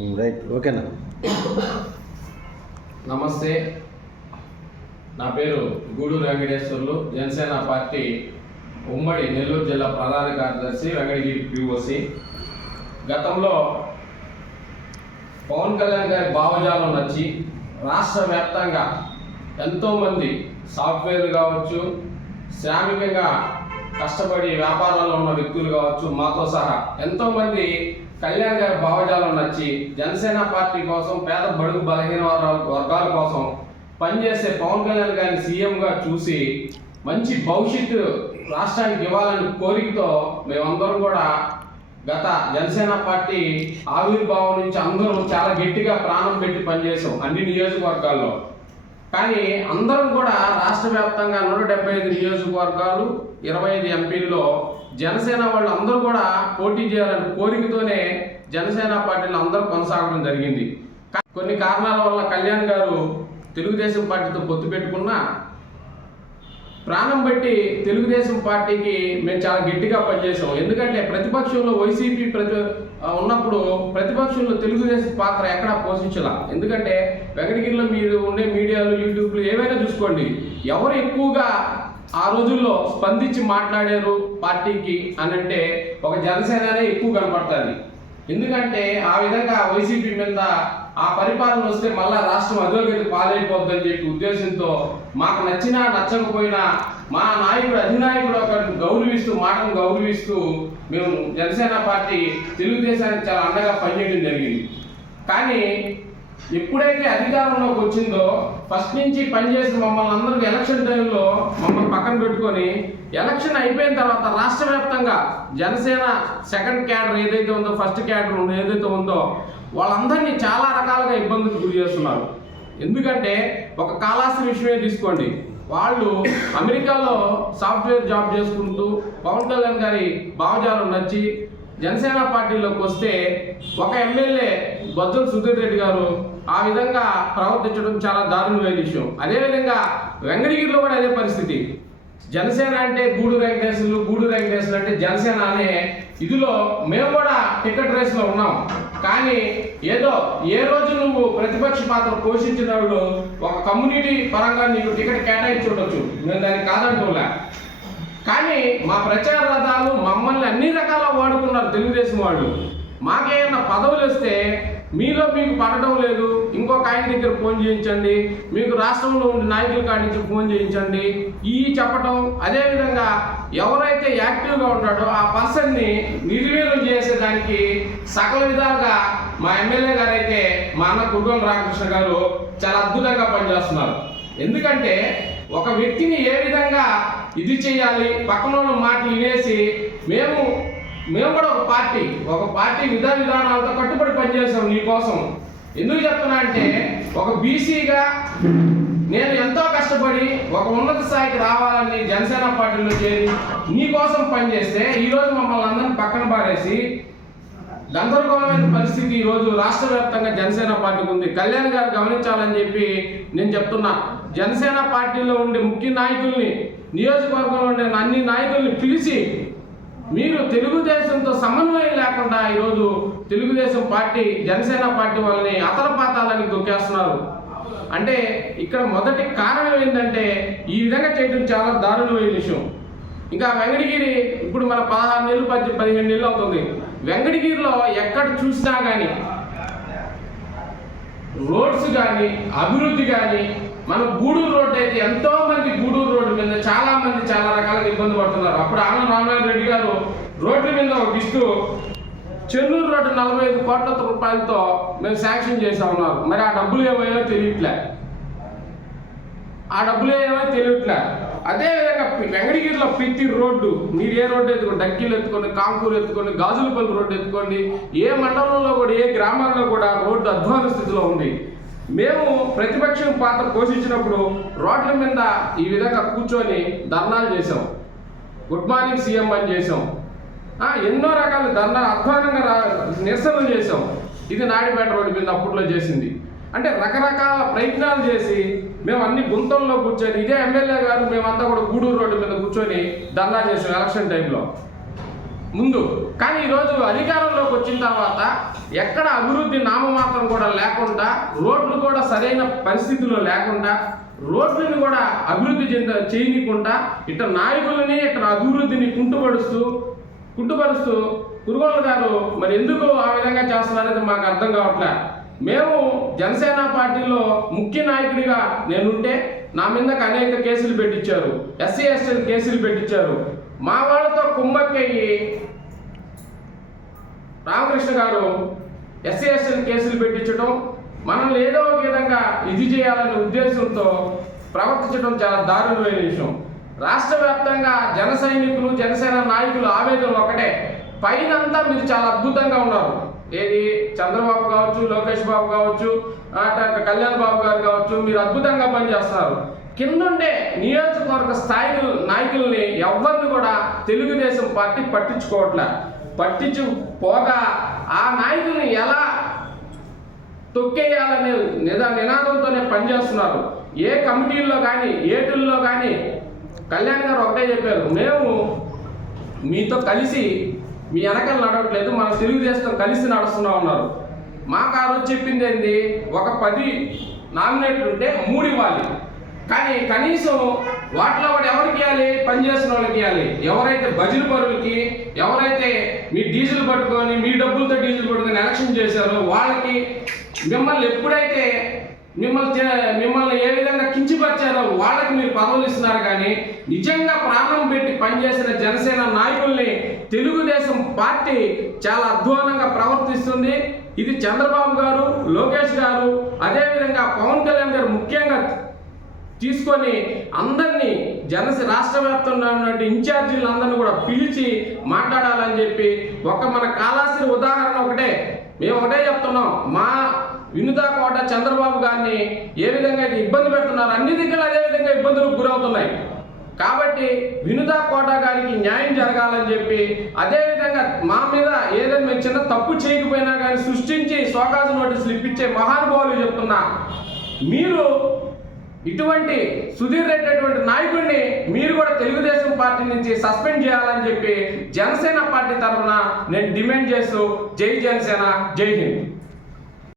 Right, ఓకేనా? నమస్తే, నా పేరు గూడూరు వెంకటేశ్వర్లు. జనసేన పార్టీ ఉమ్మడి నెల్లూరు జిల్లా ప్రధాన కార్యదర్శి, వెంకటగిరి పిఓసి. గతంలో పవన్ కళ్యాణ్ గారి భావజాలం నచ్చి రాష్ట్ర వ్యాప్తంగా ఎంతోమంది సాఫ్ట్వేర్ కావచ్చు, శ్రామికంగా కష్టపడి వ్యాపారాల్లో ఉన్న వ్యక్తులు కావచ్చు, మాతో సహా ఎంతోమంది కళ్యాణ్ గారి భావజాలం నచ్చి జనసేన పార్టీ కోసం, పేద బడుగు బలహీన వర్గాల కోసం పనిచేసే పవన్ కళ్యాణ్ గారిని సీఎంగా చూసి మంచి భవిష్యత్తు రాష్ట్రానికి ఇవ్వాలని కోరికతో మేమందరం కూడా గత జనసేన పార్టీ ఆవిర్భావం నుంచి అందరం చాలా గట్టిగా ప్రాణం పెట్టి పనిచేసాం అన్ని నియోజకవర్గాల్లో. కానీ అందరం కూడా రాష్ట్ర వ్యాప్తంగా 175 నియోజకవర్గాలు, 25 ఎంపీల్లో జనసేన వాళ్ళు అందరూ కూడా పోటీ చేయాలని కోరికతోనే జనసేన పార్టీలో అందరూ కొనసాగడం జరిగింది. కొన్ని కారణాల వల్ల కళ్యాణ్ గారు తెలుగుదేశం పార్టీతో పొత్తు పెట్టుకున్నా ప్రాణం బట్టి తెలుగుదేశం పార్టీకి మేము చాలా గట్టిగా పనిచేసాం. ఎందుకంటే ప్రతిపక్షంలో వైసీపీ ఉన్నప్పుడు ప్రతిపక్షంలో తెలుగుదేశం పాత్ర ఎక్కడా పోషించాల. ఎందుకంటే వెంకటగిరిలో మీరు ఉండే మీడియాలు, యూట్యూబ్లు ఏవైనా చూసుకోండి, ఎవరు ఎక్కువగా ఆ రోజుల్లో స్పందించి మాట్లాడారు పార్టీకి అని అంటే ఒక జనసేననే ఎక్కువ కనపడుతుంది. ఎందుకంటే ఆ విధంగా వైసీపీ మీద ఆ పరిపాలన వస్తే మళ్ళా రాష్ట్రం అధోగతి పాలైపోద్దని చెప్పి ఉద్దేశంతో మాకు నచ్చినా నచ్చకపోయినా మా నాయకుడు అధినాయకుడు ఒకరిని గౌరవిస్తూ, మాటను గౌరవిస్తూ మేము జనసేన పార్టీ తెలుగుదేశానికి చాలా అండగా పనిచేయడం జరిగింది. కానీ ఎప్పుడైతే అధికారంలోకి వచ్చిందో ఫస్ట్ నుంచి పనిచేసిన మమ్మల్ని అందరికీ ఎలక్షన్ టైంలో మమ్మల్ని పక్కన పెట్టుకొని ఎలక్షన్ అయిపోయిన తర్వాత రాష్ట్ర వ్యాప్తంగా జనసేన సెకండ్ క్యాడర్ ఏదైతే ఉందో, ఫస్ట్ క్యాడర్ ఏదైతే ఉందో వాళ్ళందరినీ చాలా రకాలుగా ఇబ్బందులకు గురి చేస్తున్నారు. ఎందుకంటే ఒక కాళాస్త్రి విషయమే తీసుకోండి, వాళ్ళు అమెరికాలో సాఫ్ట్వేర్ జాబ్ చేసుకుంటూ పవన్ కళ్యాణ్ గారి భావజాలం నచ్చి జనసేన పార్టీలోకి వస్తే ఒక ఎమ్మెల్యే బొజ్జల సుధీర్ రెడ్డి గారు ఆ విధంగా ప్రవర్తించడం చాలా దారుణమైన విషయం. అదేవిధంగా వెంకటగిరిలో కూడా అదే పరిస్థితి. జనసేన అంటే గూడూరు వెంకటేశ్వర్లు అంటే జనసేన అనే ఇదిలో మేము కూడా టికెట్ రేస్లో ఉన్నాం. కానీ ఏదో ఏ రోజు నువ్వు ప్రతిపక్ష పాత్ర పోషించిన వాళ్ళు ఒక కమ్యూనిటీ పరంగా నీకు టికెట్ కేటాయించి ఉండొచ్చు, మేము దానికి కాదంటూలే. కానీ మా ప్రచార రథాలు మమ్మల్ని అన్ని రకాల వాడుకున్నారు తెలుగుదేశం వాళ్ళు. మాకేమన్నా పదవులు వస్తే మీలో మీకు పడటం లేదు, ఇంకొక ఆయన దగ్గర ఫోన్ చేయించండి, మీకు రాష్ట్రంలో ఉండే నాయకుల కాడి నుంచి ఫోన్ చేయించండి ఈ చెప్పటం. అదేవిధంగా ఎవరైతే యాక్టివ్గా ఉన్నాడో ఆ పర్సన్ని నిర్వీర్యం చేసేదానికి సకల విధాలుగా మా ఎమ్మెల్యే గారు అయితే మా అన్న కుటుంబ రామకృష్ణ గారు చాలా అద్భుతంగా పనిచేస్తున్నారు. ఎందుకంటే ఒక వ్యక్తిని ఏ విధంగా ఇది చేయాలి, పక్కన వాళ్ళ మాటలు వినేసి మేము కూడా ఒక పార్టీ విధానాలతో కట్టుబడి పనిచేసాం నీకోసం. ఎందుకు చెప్తున్నా అంటే ఒక బీసీగా నేను ఎంతో కష్టపడి ఒక ఉన్నత స్థాయికి రావాలని జనసేన పార్టీలో చేరి నీకోసం పనిచేస్తే ఈరోజు మమ్మల్ని అందరినీ పక్కన పారేసి గందరగోళమైన పరిస్థితి ఈరోజు రాష్ట్ర వ్యాప్తంగా జనసేన పార్టీకి ఉంది. కళ్యాణ్ గారు గమనించాలని చెప్పి నేను చెప్తున్నా. జనసేన పార్టీలో ఉండే ముఖ్య నాయకుల్ని, నియోజకవర్గంలో ఉండే అన్ని నాయకుల్ని పిలిచి మీరు తెలుగుదేశంతో సమన్వయం లేకుండా ఈరోజు తెలుగుదేశం పార్టీ జనసేన పార్టీ వాళ్ళని అతలపాతాలని దొక్కేస్తున్నారు. అంటే ఇక్కడ మొదటి కారణం ఏంటంటే ఈ విధంగా చేయడం చాలా దారుణమైన విషయం. ఇంకా వెంకటగిరి ఇప్పుడు మన 16 నెలలు 15 నెలలు అవుతుంది. వెంకటగిరిలో ఎక్కడ చూసినా కానీ రోడ్స్ కానీ అభివృద్ధి కానీ, మన గూడూరు రోడ్డు అయితే ఎంతో మంది గూడూరు రోడ్డు మీద చాలా మంది చాలా రకాలుగా ఇబ్బంది పడుతున్నారు. అప్పుడు ఆనం రామనారాయణ రెడ్డి గారు రోడ్ల మీద ఒక ఇస్తూ చెన్నూరు రోడ్డు 45 కోట్ల రూపాయలతో మేము శాంక్షన్ చేసా ఉన్నారు. మరి ఆ డబ్బులు ఏమో తెలియట్లే. అదేవిధంగా వెంకటగిరిలో ప్రతి రోడ్డు, మీరు ఏ రోడ్డు ఎత్తుకోండి, డక్కీలు ఎత్తుకోండి, కాంకూరు ఎత్తుకోండి, గాజులపల్లి రోడ్డు ఎత్తుకోండి, ఏ మండలంలో కూడా ఏ గ్రామాల్లో కూడా రోడ్డు అధ్వాన స్థితిలో ఉంది. మేము ప్రతిపక్షం పాత్ర పోషించినప్పుడు రోడ్ల మీద ఈ విధంగా కూర్చొని ధర్నాలు చేసాం, గుడ్ మార్నింగ్ సీఎం అని చేసాం, ఎన్నో రకాల ధర్నా అధ్వానంగా నిరసనలు చేసాం. ఇది నాయుడుపేట రోడ్డు మీద అప్పట్లో చేసింది. అంటే రకరకాల ప్రయత్నాలు చేసి మేము అన్ని గుంతల్లో కూర్చొని, ఇదే ఎమ్మెల్యే గారు మేమంతా కూడా గూడూరు రోడ్డు మీద కూర్చొని ధర్నా చేసాం ఎలక్షన్ టైంలో. ముందు. కానీ ఈరోజు అధికారంలోకి వచ్చిన తర్వాత ఎక్కడ అభివృద్ధి నామమాత్రం కూడా లేకుండా, రోడ్లు కూడా సరైన పరిస్థితుల్లో లేకుండా, రోడ్లను కూడా అభివృద్ధి చేయకుండా, ఇట్లా నాయకులని ఇట్లా అభివృద్ధిని కుంటుపరుస్తూ కురుగోళ్ళ గారు మరి ఎందుకు ఆ విధంగా చేస్తున్నారనేది మాకు అర్థం కావట్లే. మేము జనసేన పార్టీలో ముఖ్య నాయకుడిగా నేనుంటే నా మీదకి అనేక కేసులు పెట్టించారు, ఎస్సీ ఎస్టీ కేసులు పెట్టించారు. మా వాళ్ళతో కుమ్మక్కయ్యి రామకృష్ణ గారు ఎస్సీ ఎస్టీ కేసులు పెట్టించడం, మనల్ని ఏదో ఒక విధంగా ఇది చేయాలనే ఉద్దేశంతో ప్రవర్తించడం చాలా దారుణమైన విషయం. రాష్ట్ర వ్యాప్తంగా జన సైనికులు, జనసేన నాయకులు ఆవేదన ఒకటే, పైనంతా మీరు చాలా అద్భుతంగా ఉన్నారు. ఏది చంద్రబాబు కావచ్చు, లోకేష్ బాబు కావచ్చు, కళ్యాణ్ బాబు గారు కావచ్చు, మీరు అద్భుతంగా పనిచేస్తున్నారు. కిందుండే నియోజకవర్గ స్థాయి నాయకుల్ని ఎవరిని కూడా తెలుగుదేశం పార్టీ పట్టించుకోగా ఆ నాయకుల్ని ఎలా తొక్కేయాలనే నినాదంతోనే పనిచేస్తున్నారు. ఏ కమిటీల్లో కానీ ఏటుల్లో కానీ కళ్యాణ్ గారు ఒకటే చెప్పారు, మేము మీతో కలిసి మీ వెనకాల నడవట్లేదు, మన తెలుగుదేశం కలిసి నడుస్తున్నా ఉన్నారు. మాకు ఆ రోజు చెప్పింది ఏంది, ఒక 10 నామినేట్లు ఉంటే 3 ఇవ్వాలి, కానీ కనీసం వాటిలో కూడా ఎవరికి ఇవ్వాలి, పనిచేసిన వాళ్ళకి ఇవ్వాలి. ఎవరైతే బజిల్ పరులకి, ఎవరైతే మీ డీజిల్ పట్టుకొని మీ డబ్బులతో డీజిల్ పట్టుకొని ఎలక్షన్ చేశారో వాళ్ళకి, మిమ్మల్ని ఎప్పుడైతే మిమ్మల్ని ఏ విధంగా కించిపరిచారో వాళ్ళకి మీరు పదవులు ఇస్తున్నారు. కానీ నిజంగా ప్రాణం పెట్టి పనిచేసిన జనసేన నాయకుల్ని తెలుగుదేశం పార్టీ చాలా అధ్వానంగా ప్రవర్తిస్తుంది. ఇది చంద్రబాబు గారు, లోకేష్ గారు, అదేవిధంగా పవన్ కళ్యాణ్ గారు ముఖ్యంగా తీసుకొని అందరినీ రాష్ట్ర వ్యాప్తంగా ఉన్నటువంటి ఇన్ఛార్జీలందరినీ కూడా పిలిచి మాట్లాడాలని చెప్పి మన కాళాస్త్రి ఉదాహరణ ఒకటే, మేము ఒకటే చెప్తున్నాం. మా వినుతా కోట చంద్రబాబు గారిని ఏ విధంగా అయితే ఇబ్బంది పెడుతున్నారు, అన్ని దగ్గర అదే విధంగా ఇబ్బందులకు గురవుతున్నాయి. కాబట్టి వినుతా కోట గారికి న్యాయం జరగాలని చెప్పి, అదేవిధంగా మా మీద ఏదైనా మేము చిన్న తప్పు చేయకపోయినా కానీ సృష్టించి సోకాసు నోటీసులు ఇప్పించే మహానుభావులు చెప్తున్నా, మీరు ఇటువంటి సుధీర్ రెడ్డి అటువంటి నాయకుడిని మీరు కూడా తెలుగుదేశం పార్టీ నుంచి సస్పెండ్ చేయాలని చెప్పి జనసేన పార్టీ తరఫున నేను డిమాండ్ చేస్తూ, జై జనసేన, జై హింద్.